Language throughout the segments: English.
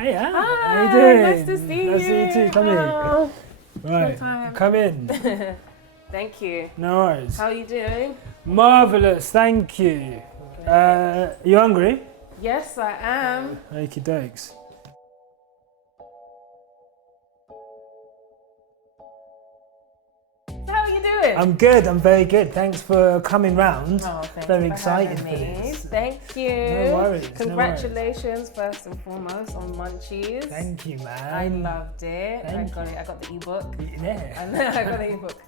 Hey, Anna. Hi, how you doing? nice to see you. Nice to see you too. Come in. Right, time. come in. Thank you. No worries. How are you doing? Marvellous, thank you. You hungry? Yes, I am. Okie dokes. How are you doing? I'm good, I'm very good. Thanks for coming round. Oh, thank Very you for excited having for me. this. Thank you. No worries. Congratulations, first and foremost, on Munchies. Thank you, man. I loved it. Thank you. I got the ebook. Yeah. I got the ebook.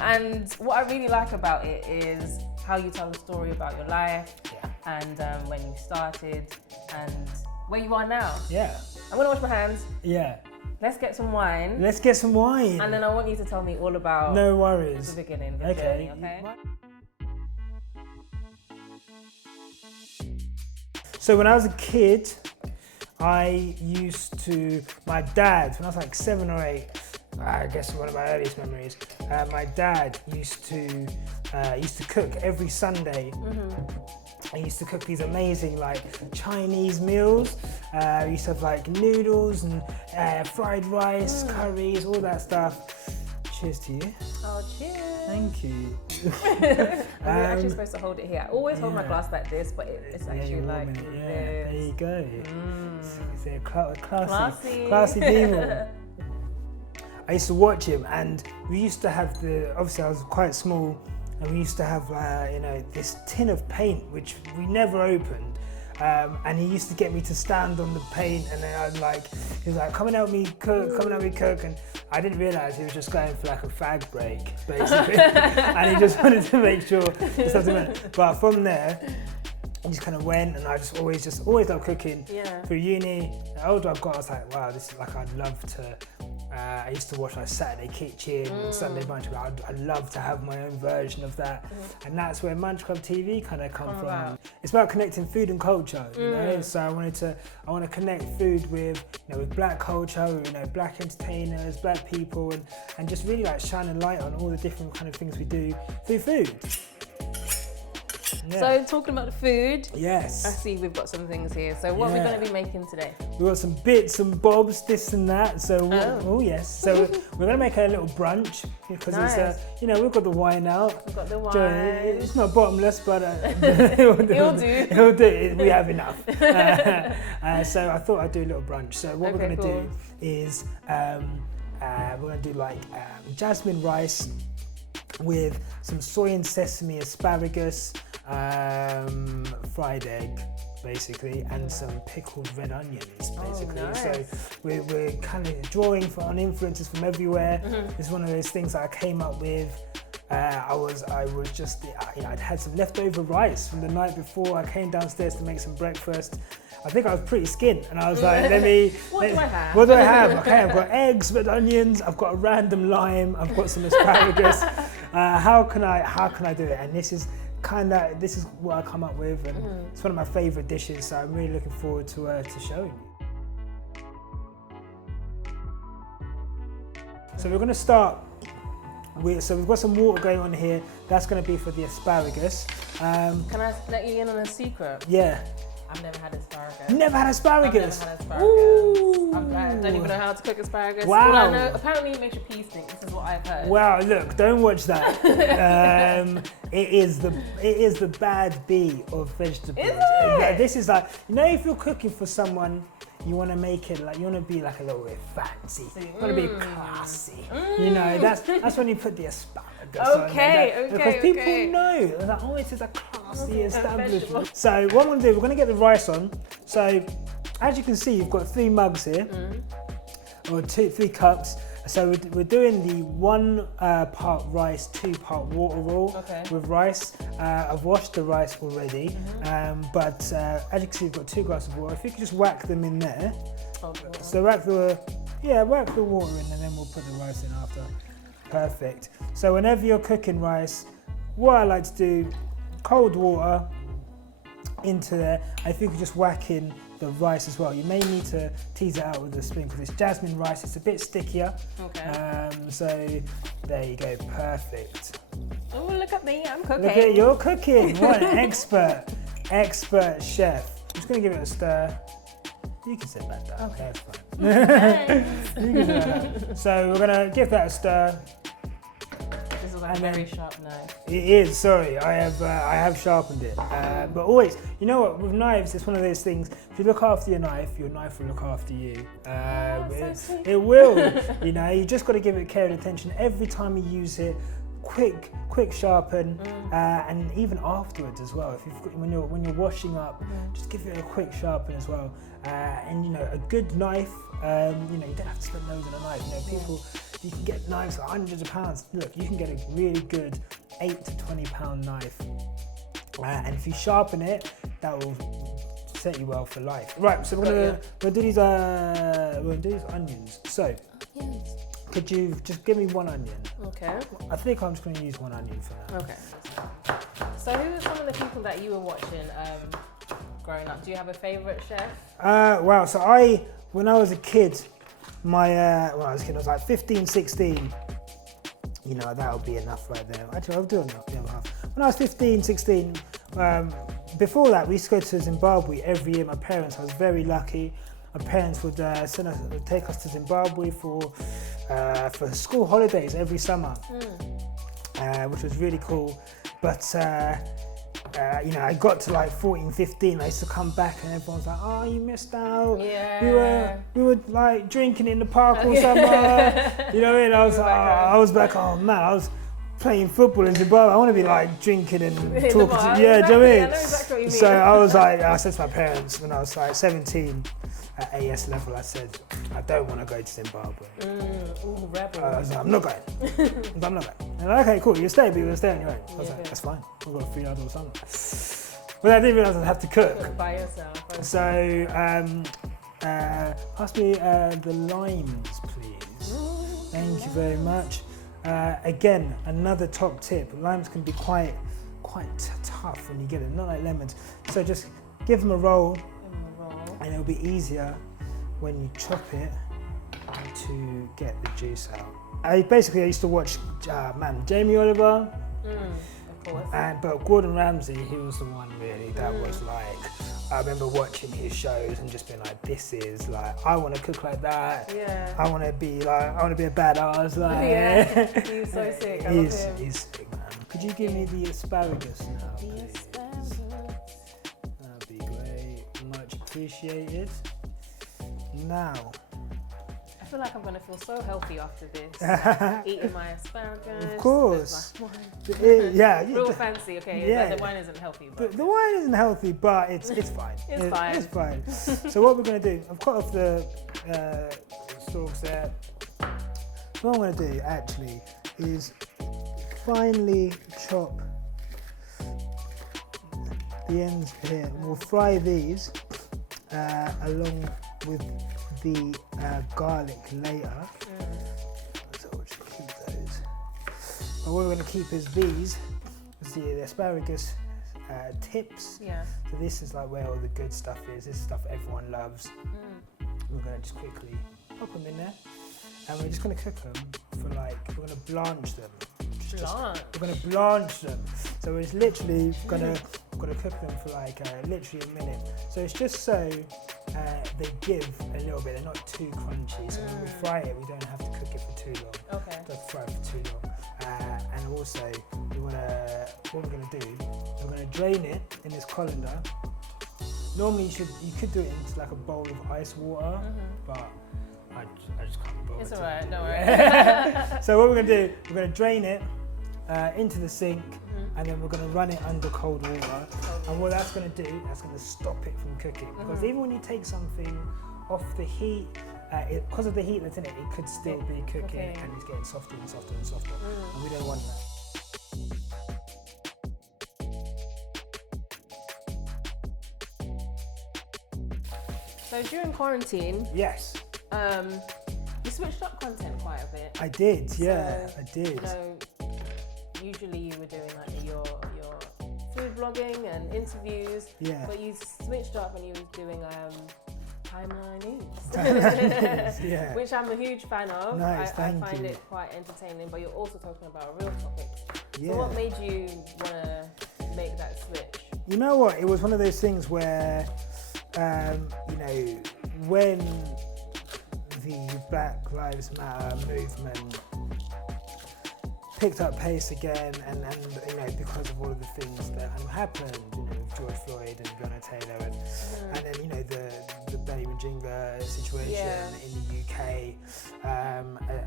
And what I really like about it is how you tell the story about your life and when you started and where you are now. Yeah. I'm gonna wash my hands. Yeah. Let's get some wine. Let's get some wine. And then I want you to tell me all about No worries. the beginning. The Okay. journey, okay? So when I was a kid, my dad, when I was like 7 or 8, I guess one of my earliest memories, my dad used to cook every Sunday. I used to cook these amazing like Chinese meals. We used to have like noodles and fried rice, curries, all that stuff. Cheers to you. Oh, cheers. Thank you. We're actually supposed to hold it here. I always hold my glass like this, but it's actually you're like warming it. this. There you go. It's a Classy. classy people. I used to watch him, and we used to have obviously I was quite small, and we used to have this tin of paint which we never opened. And he used to get me to stand on the paint, and then he was like, come and help me cook, and I didn't realise he was just going for like a fag break, basically, and he just wanted to make sure something went. But from there, I just kind of went, and I just always loved cooking. Yeah. Through uni, the older I've got, I was like, wow, this is like, I'd love to. I used to watch like Saturday Kitchen, Sunday Munch Club. I'd love to have my own version of that, and that's where Munch Club TV kind of come from. Wow. It's about connecting food and culture, you know. So I want to connect food with black culture, with black entertainers, black people, and just really like shine a light on all the different kind of things we do through food. Yeah. So talking about the food, Yes. I see we've got some things here. So what are we going to be making today? We've got some bits and bobs, this and that. So, yes. So we're going to make a little brunch because Nice. it's, we've got the wine out. We've got the wine. It's not bottomless, but It'll do. It'll do. We have enough. So I thought I'd do a little brunch. So what we're going to do is we're going to do like jasmine rice with some soy and sesame asparagus, fried egg, basically, and some pickled red onions, basically. Nice. So we're kind of drawing on influences from everywhere. It's one of those things that I came up with. I'd had some leftover rice from the night before. I came downstairs to make some breakfast. I think I was pretty skint, and I was like, What do I have? What do I have? Okay, I've got eggs, red onions, I've got a random lime, I've got some asparagus. How can I do it? And this is what I come up with, and it's one of my favourite dishes, so I'm really looking forward to showing you. So we're going to start with, we've got some water going on here. That's going to be for the asparagus. Can I let you in on a secret? Yeah. I've never had asparagus. Never had asparagus? I've never had asparagus. Ooh. I don't even know how to cook asparagus. Wow. All I know, apparently it makes your pea stink. This is what I've heard. Wow, look, don't watch that. It is the bad bee of vegetables. Is it? Yeah, this is like, if you're cooking for someone, you want to make it like, you want to be like a little bit fancy. You want to be classy. That's when you put the asparagus on. Okay. Because people know, they're like, oh, it is a classy establishment. So what I'm going to do, we're going to get the rice on. So as you can see, you've got 3 mugs here, or 3 cups. So we're doing the 1 part rice, 2 part water rule with rice. I've washed the rice already, but as you can see, you've got 2 glasses of water. If you could just whack them in there. So whack the water in, and then we'll put the rice in after. Perfect. So whenever you're cooking rice, what I like to do, cold water into there. If you could just whack in the rice as well. You may need to tease it out with a spoon because it's jasmine rice. It's a bit stickier. Okay. So there you go. Perfect. Oh, look at me. I'm cooking. Look at you're cooking. What an expert chef. I'm just going to give it a stir. You can sit back down. Okay. That's fine. You can sit back down. So we're gonna give that a stir. This is a very sharp knife. It is. Sorry, I have sharpened it. But always, you know what? With knives, it's one of those things. If you look after your knife will look after you. It will. You know, you just got to give it care and attention every time you use it. Quick sharpen, and even afterwards as well. If you've got, when you're washing up, just give it a quick sharpen as well. And you know, a good knife. You know, you don't have to spend loads on a knife. You know, people, you can get knives for hundreds of pounds. Look, you can get a really good £8 to £20 knife, and if you sharpen it, that will set you well for life. Right, so we're gonna do these onions. So. Could you just give me one onion? Okay. I think I'm just going to use one onion for now. Okay. So who are some of the people that you were watching growing up? Do you have a favourite chef? Wow, so when I was a kid, I was like 15, 16, you know, that would be enough right there. Actually, I'll do enough. When I was 15, 16, before that, we used to go to Zimbabwe every year. My parents, I was very lucky. My parents would take us to Zimbabwe for school holidays every summer, which was really cool. But you know, I got to like 14, 15. I used to come back and everyone's like, "Oh, you missed out. Yeah. We were like drinking in the park all summer." You know what I mean? I was back. Oh man, I was playing football in Zimbabwe. I want to be like drinking and talking. Do you know what I mean? I know exactly what you mean. So I said to my parents when I was like 17. At AS level, I said, I don't want to go to Zimbabwe. I was like, I'm not going. I'm not going. And like, okay, cool, you stay, but you're going to stay on your own. I was like, that's fine. I've got 3 hours summer. But I didn't realise I'd have to cook. By yourself. So, pass me the limes, please. Thank you very much. Again, another top tip. Limes can be quite tough when you get it, not like lemons. So just give them a roll. And it'll be easier when you chop it to get the juice out. I used to watch Jamie Oliver, of course. But Gordon Ramsay, he was the one really that was like, I remember watching his shows and just being like, this is like, I want to cook like that. Yeah. I want to be a badass. Like, yeah. He's so sick. I love him. He's sick, man. Could you give me the asparagus now, please? Appreciated. Now, I feel like I'm going to feel so healthy after this. Eating my asparagus. Of course. Yeah. Real fancy, okay. Yeah. The wine isn't healthy. But the wine isn't healthy, but it's fine. It's fine. So what we're going to do, I've cut off the stalks there. So what I'm going to do actually is finely chop the ends here. We'll fry these. Along with the garlic later. So we'll just keep those. But what we're going to keep is these. The asparagus tips. Yeah. So this is like where all the good stuff is. This is stuff everyone loves. We're going to just quickly pop them in there. And we're just going to cook them for we're going to blanch them. We're going to blanch them. So we're just literally going to cook them for literally a minute. So it's just so they give a little bit. They're not too crunchy. So when we fry it, we don't have to cook it for too long. Okay. Don't fry it for too long. And also, what we're going to do, we're going to drain it in this colander. Normally, you could do it into like a bowl of ice water, but I just can't bother. It's alright, don't worry. So what we're going to do, we're going to drain it into the sink, and then we're going to run it under cold water. And what that's going to do, that's going to stop it from cooking. Because even when you take something off the heat, because of the heat that's in it, it could still be cooking, and it's getting softer and softer and softer. And we don't want that. So during quarantine, yes, you switched up content quite a bit. I did, yeah, I did. Usually you were doing like your food blogging and interviews, but you switched up and you were doing timeline news, yeah. Which I'm a huge fan of. Nice, I find it quite entertaining, but you're also talking about real topics. Yeah. So what made you want to make that switch? You know what? It was one of those things where, when the Black Lives Matter movement picked up pace again, and you know, because of all of the things that happened, you know, with George Floyd and Breonna Taylor, and then, you know, the Benny Majinga situation in the UK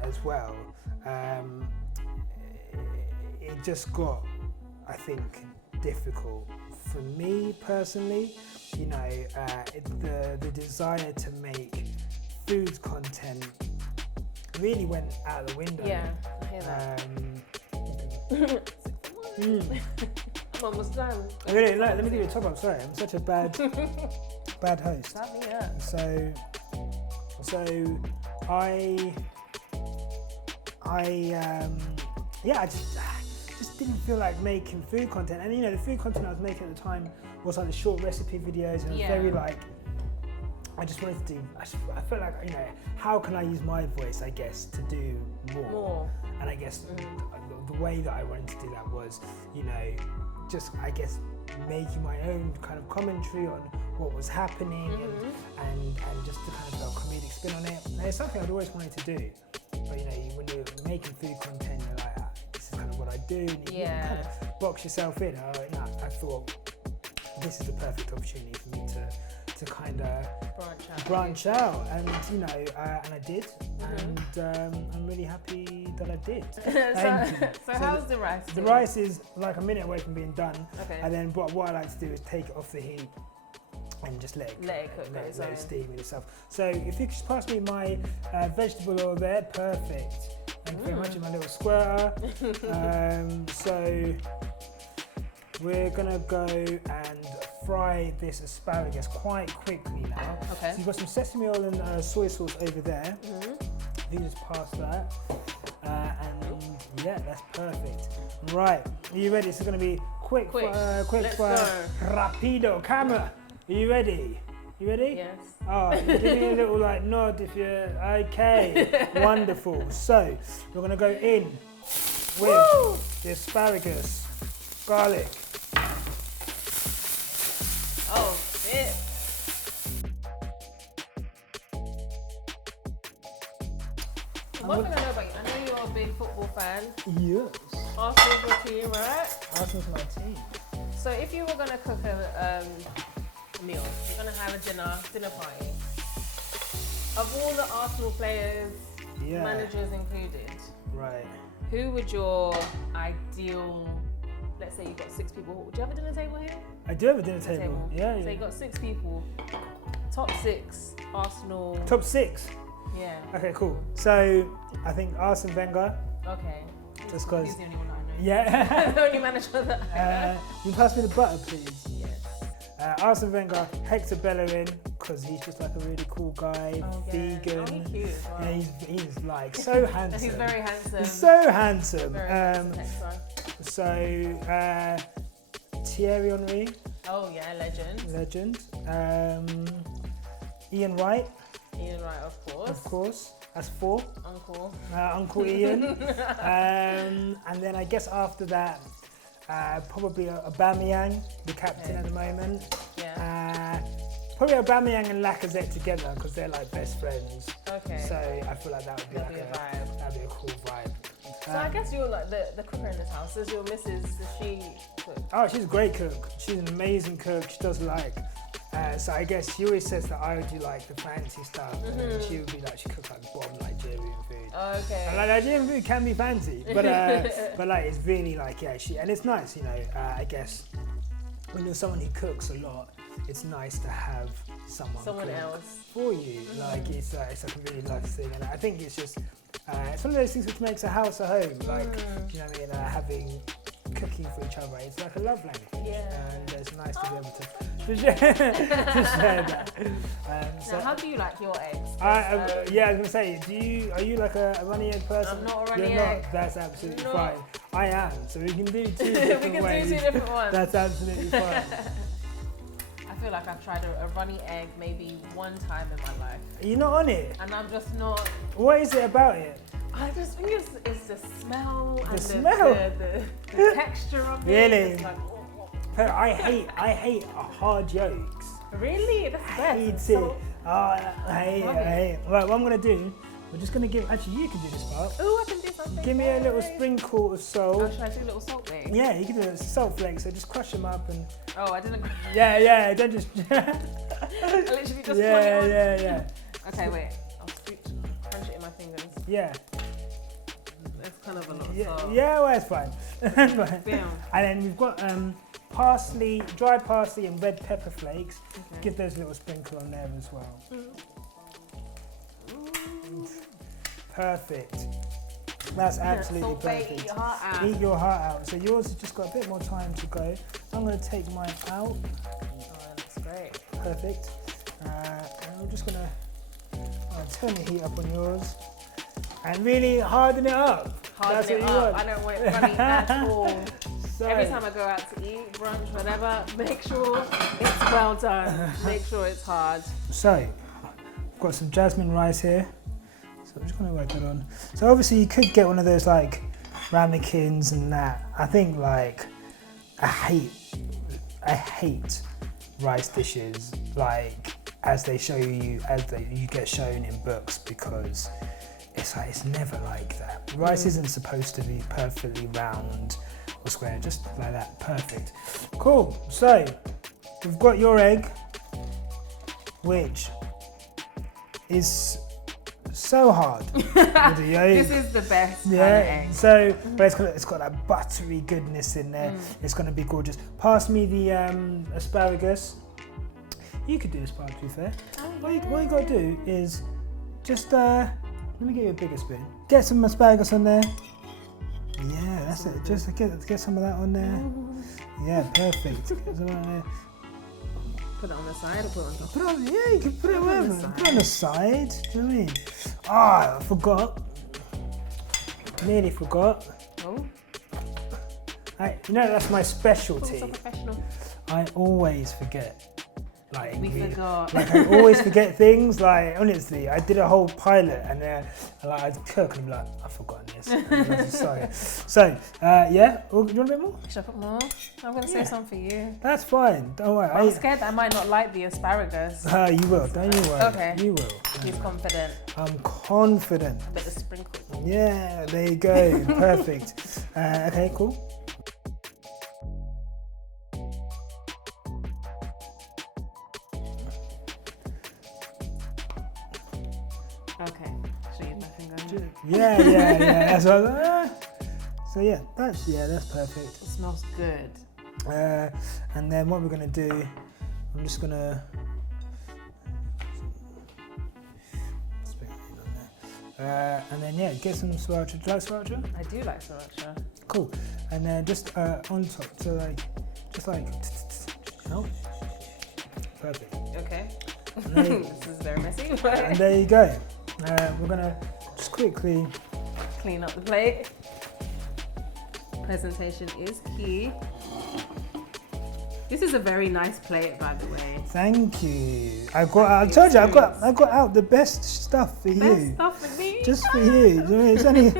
as well. It just got, I think, difficult for me personally. You know, the desire to make food content really went out the window. Yeah, I hear that. I'm almost done. Really, let me give you a top up. Sorry, I'm such a bad host. Stop me up. So I just didn't feel like making food content. And you know, the food content I was making at the time was like the short recipe videos, and it was very like, I just wanted to do, I felt like, you know, how can I use my voice, I guess, to do more. And I guess the way that I wanted to do that was, you know, just, I guess, making my own kind of commentary on what was happening and just to kind of put a comedic spin on it. And it's something I'd always wanted to do. But, you know, when you're making food content, you're like, this is kind of what I do. And you kind of box yourself in. I thought this is the perfect opportunity for me to kind of branch out, and you know, and I did, and I'm really happy that I did. So how's the rice? The rice is like a minute away from being done, okay. And then what I like to do is take it off the heat and just let it cook, let it steam in itself. So if you could pass me my vegetable oil there, perfect. Thank you very much, in my little squirter. So we're gonna go and fry this asparagus quite quickly now. Okay. So you've got some sesame oil and soy sauce over there. If you just pass that, and yeah, that's perfect. Right, are you ready? It's gonna be quick fire, rapido. Camera, are you ready? You ready? Yes. Oh, give me a little like nod if you're okay. Wonderful. So we're gonna go in with the asparagus, garlic. Oh shit. One thing I know about you, I know you're a big football fan. Yes. Arsenal's your team, right? Arsenal's my team. So if you were gonna cook a meal, you're gonna have a dinner party. Of all the Arsenal players, managers included, right? Who would your ideal? Let's say you've got 6 people. Do you have a dinner table here? I do have a dinner table. Yeah. So you've got 6 people. Top 6 Arsenal. Top 6. Yeah. Okay, cool. So I think Arsene Wenger. Okay. Just because. He's the only one I know. Yeah. The only manager that. You pass me the butter, please. Yes. Arsene Wenger, Hector Bellerin, because he's just like a really cool guy, vegan. Oh, he's cute. Wow. Yeah, he's like so handsome. He's very handsome. He's so handsome. Very handsome. So Thierry Henry. Oh yeah, legend. Ian Wright. Ian Wright, of course. Of course. That's 4. Uncle Ian. And then I guess after that, probably Aubameyang, the captain at the moment. Yeah. Probably Aubameyang and Lacazette together because they're like best friends. Okay. So I feel like that would be That'd be a vibe. That'd be a cool vibe. So I guess you're like the cooker in this house. Is your missus, does she cook? Oh, she's a great cook. She's an amazing cook. She does like, so I guess she always says that I would do like the fancy stuff, and then she would be like, she cooks like bomb Nigerian food. Okay. And like Nigerian food can be fancy, but like it's really like, and it's nice, you know, I guess when you're someone who cooks a lot, it's nice to have someone else for you. Like it's like a really nice thing, and I think it's just it's one of those things which makes a house a home. Like you know what I mean, having cooking for each other. It's like a love language, and it's nice to be able to share that. Now, how do you like your eggs? I was gonna say, are you like a runny egg person? I'm not a runny You're egg. Not? That's absolutely fine. I am, so we can do 2 different ways. We can do 2 different ones. That's absolutely fine. I feel like I've tried a runny egg maybe 1 time in my life. You're not on it? And I'm just not. What is it about it? I just think it's the smell and the texture of it. Really? It's like, I hate hard yolks. Really? That's the best. I hate it. Oh, hey. Right, what I'm gonna do, we're just gonna give. Actually, you can do this part. Oh, I can do something. Give me a little sprinkle of salt. Oh, should I do a little salt flakes? Yeah, you can do a salt flakes. So just crush them up and. Oh, I didn't. Yeah. Don't just. I literally just. Yeah. Okay, wait. I'll crunch it in my fingers. Yeah. That's kind of a lot of salt. Yeah, well, it's fine. Bam. And then we've got parsley, dry parsley and red pepper flakes. Okay. Give those a little sprinkle on there as well. Perfect. That's absolutely perfect. Eat your heart out. Eat your heart out. So yours has just got a bit more time to go. I'm going to take mine out. Oh, that's great. Perfect. And I'm just going to turn the heat up on yours. And really harden it up. That's what you want. I don't want it runny at all. So, Every time I go out to eat, brunch, whatever, make sure it's well done. Make sure it's hard. So, I've got some jasmine rice here. So I'm just going to work that on. So obviously you could get one of those like ramekins and that. I think like, I hate rice dishes like as they show you, you get shown in books, because it's like, it's never like that. Rice isn't supposed to be perfectly round or square, just like that, perfect. Cool, so we've got your egg, which is so hard with the yolk. This is the best kind of egg. So, but it's got that buttery goodness in there. It's going to be gorgeous. Pass me the asparagus. You could do this part, to be fair. What you got to do is just, let me get you a bigger spoon. Get some asparagus on there. Yeah, that's it. Just get some of that on there. Yeah, perfect. Get some on there. Put it on the side or put it on top? Put it on, yeah, you can put it wherever. Put it on the side. Do you know what I mean? Ah, I forgot. Nearly forgot. Oh. You know, that's my specialty. So professional. I always forget. Like, We forgot. Like, I always forget things. Like, honestly, I did a whole pilot and like, I'd cook and I'm like, I've forgotten this. I'm sorry. So, yeah, do you want a bit more? Should I put more? I'm going to save some for you. That's fine. Don't worry. I'm scared that I might not like the asparagus. You will. Don't you worry. Okay. You will. He's confident. I'm confident. A bit of sprinkle. Yeah, there you go. Perfect. Okay, cool. Okay. Should use my finger. Yeah. That's what I was like, So yeah, that's perfect. It smells good. And then what we're gonna do, I'm just gonna spit it on there. And then yeah, get some sriracha. Do you like sriracha? I do like sriracha. Cool. And then just on top, so just like, no, perfect. Okay. There, This is very messy. and there you go. We're gonna just quickly Clean up the plate. Presentation is key. This is a very nice plate, by the way. thank you. I told you I got out the best stuff for you. Best stuff for me. Just for you. It's only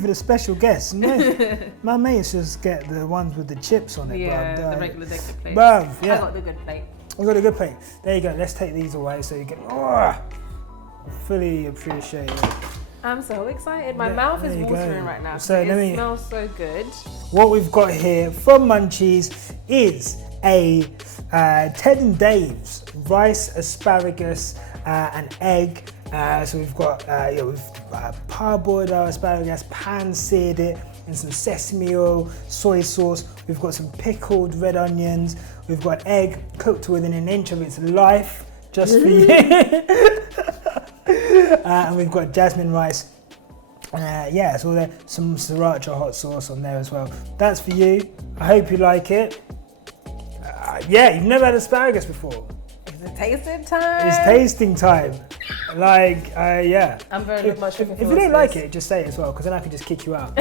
for the special guests. My mates just get the ones with the chips on it. Yeah, bruv. the regular deck plate. Bruv, yeah. I got the good plate. We got a good plate. There you go. Let's take these away so you can fully appreciate it. I'm so excited. My mouth is there you watering go. right now. So It let me- smells so good. What we've got here from Munchies is a Ted and Dave's rice, asparagus, and egg. So we've got we've parboiled our asparagus, pan-seared it in some sesame oil, soy sauce. We've got some pickled red onions. We've got egg cooked within an inch of its life, just for you. And we've got jasmine rice. So there's some sriracha hot sauce on there as well. That's for you. I hope you like it. You've never had asparagus before. Is it tasting time? It's tasting time. Like, yeah. I'm very much looking If you forward don't to like this. it, just say it as well, because then I can just kick you out.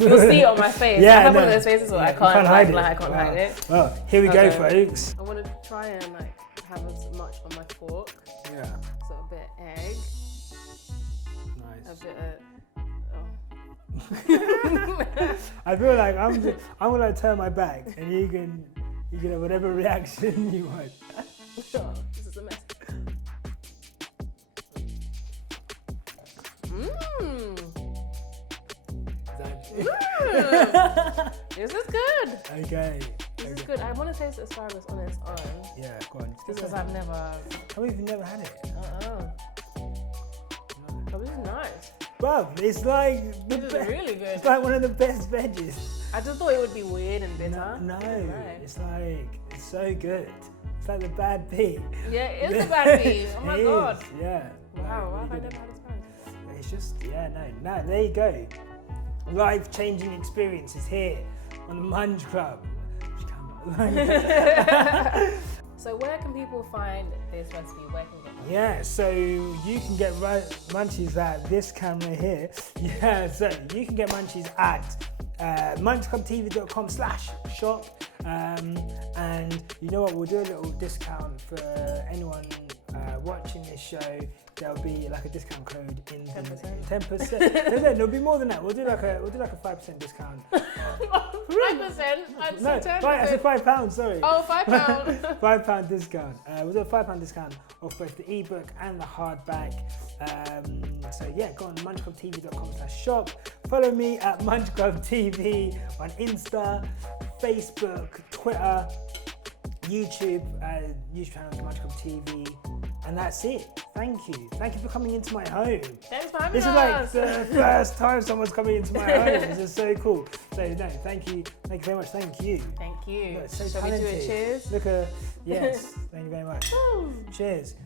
You'll see it on my face. Yeah, I have no. one of those faces where I You can't hide it. it. I can't hide it. Well, here we go, folks. I want to try and have as much on my fork. Yeah. So a bit egg, a Nice. bit of. I feel like I'm gonna turn my back, and you can have whatever reaction you want. This is a mess. This is good. Okay. This is good. I want to taste asparagus on its own. Yeah, go on. Because I've never. How have you never had it? Oh, this is nice. Bruv, it's like This is really good. It's like one of the best veggies. I just thought it would be weird and bitter. No, Right. it's so good. It's like the bad pea. Yeah, it is the bad pea. Oh my It god. is, yeah. Wow, why have I Really never good. had asparagus? It's just, no, there you go. Life-changing experiences here on the Munch Club. So where can people find this recipe? Where can they find Yeah, so you can get munchies at this camera here. Yeah, so you can get munchies at munchclubtv.com/shop. And you know what, we'll do a little discount for anyone watching this show. There'll be like a discount code in 10%. 10%. No, there'll be more than that. We'll do like a 5% discount. 5%? No, I said £5, sorry. Oh, £5. £5 discount. We'll do a £5 discount off both the ebook and the hardback. So yeah, go on munchclubtv.com/shop. Follow me at munchclubtv on Insta, Facebook, Twitter, YouTube. YouTube channel is munchclubtv. And that's it. Thank you. Thank you for coming into my home. Thanks for having This us. is like the first time someone's coming into my home. This is so cool. So no, thank you. Thank you very much. Thank you. Thank you. Look, so Shall we do a talented. cheers? Look, yes. Thank you very much. Woo. Cheers.